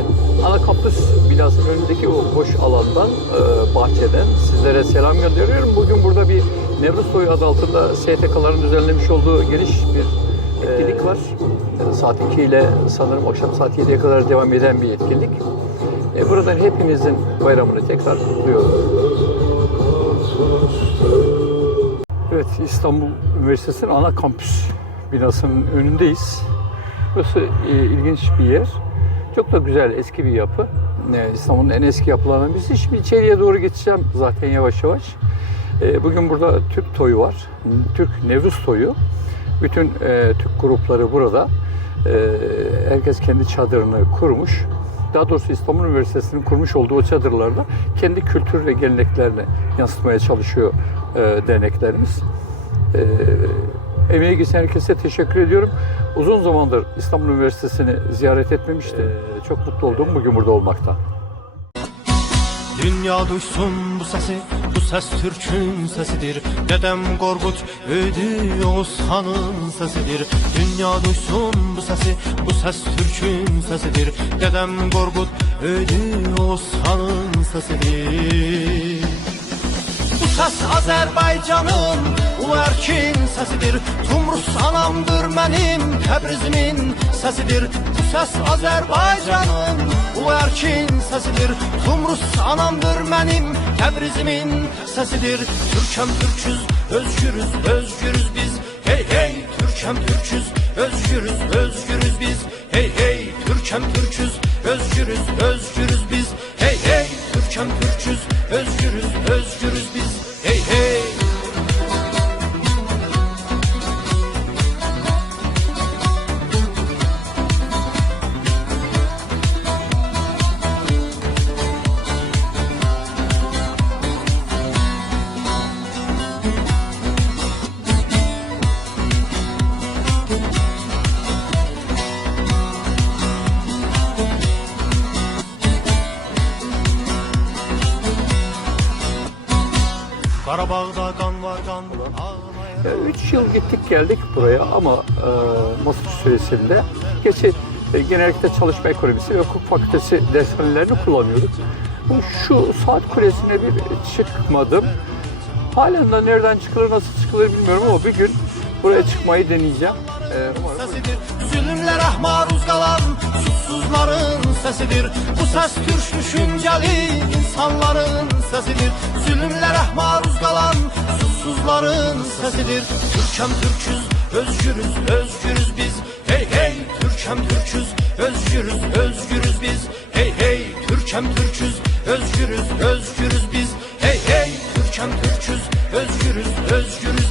Üniversitesi'nin ana kampüs binasının önündeki o boş alandan, bahçeden sizlere selam gönderiyorum. Bugün burada bir Nevruz Toyu adı altında STK'ların düzenlemiş olduğu geniş bir etkinlik var. Saat 2 ile sanırım akşam saat 7'ye kadar devam eden bir etkinlik. Buradan hepinizin bayramını tekrar kutluyorum. Evet, İstanbul Üniversitesi'nin ana kampüs binasının önündeyiz. Burası ilginç bir yer. Çok da güzel, eski bir yapı. İstanbul'un en eski yapılarından birisi. Şimdi içeriye doğru geçeceğim zaten yavaş yavaş. Bugün burada Türk Toyu var. Türk Nevruz Toyu. Bütün Türk grupları burada. Herkes kendi çadırını kurmuş. Daha doğrusu İstanbul Üniversitesi'nin kurmuş olduğu o çadırlarda kendi kültür ve geleneklerini yansıtmaya çalışıyor derneklerimiz. Emeği geçen herkese teşekkür ediyorum. Uzun zamandır İstanbul Üniversitesi'ni ziyaret etmemiştim. Çok mutlu oldum bugün burada olmaktan. Dünya duysun bu sesi, bu ses Türk'ün sesidir. Dedem Korkut öldü Oğuzhan'ın sesidir. Dünya duysun bu sesi, bu ses Türk'ün sesidir. Dedem Korkut öldü Oğuzhan'ın sesidir. Bu ses Azerbaycan'ın ulu erkin sesidir. Tumrus anamdır benim Təbrizimin sesidir. Bu ses Azerbaycan'ın ulu erkin sesidir. Tumrus anamdır benim Təbrizimin sesidir. Türkem Türküz, özgürüz, özgürüz biz. Hey hey, Türkem Türküz, özgürüz, özgürüz biz. Hey hey, Türkem Türküz, özgürüz, özgürüz biz. Hey hey, Türkem Türküz, özgürüz, özgürüz biz. Hey hey. Karabağ'da kan var kan. 3 yıl gittik geldik buraya ama master süresinde geçi genellikle çalışma ekonomisi ve hukuk fakültesi dershanelerini kullanıyorduk. Şu saat kulesine bir çıkmadım. Halen de nereden çıkılır nasıl çıkılır bilmiyorum ama bir gün buraya çıkmayı deneyeceğim. Sesidir. Zulümlere maruz kalan susuzların sesidir. Bu ses Türk düşünceli insanların sesidir. Zulümlere maruz kalan susuzların sesidir. Türkem Türküz, özgürüz, özgürüz biz. Hey hey, Türkem Türküz, özgürüz, özgürüz biz. Hey hey, Türkem Türküz, özgürüz, özgürüz biz. Hey hey, Türkem Türküz, özgürüz, özgürüz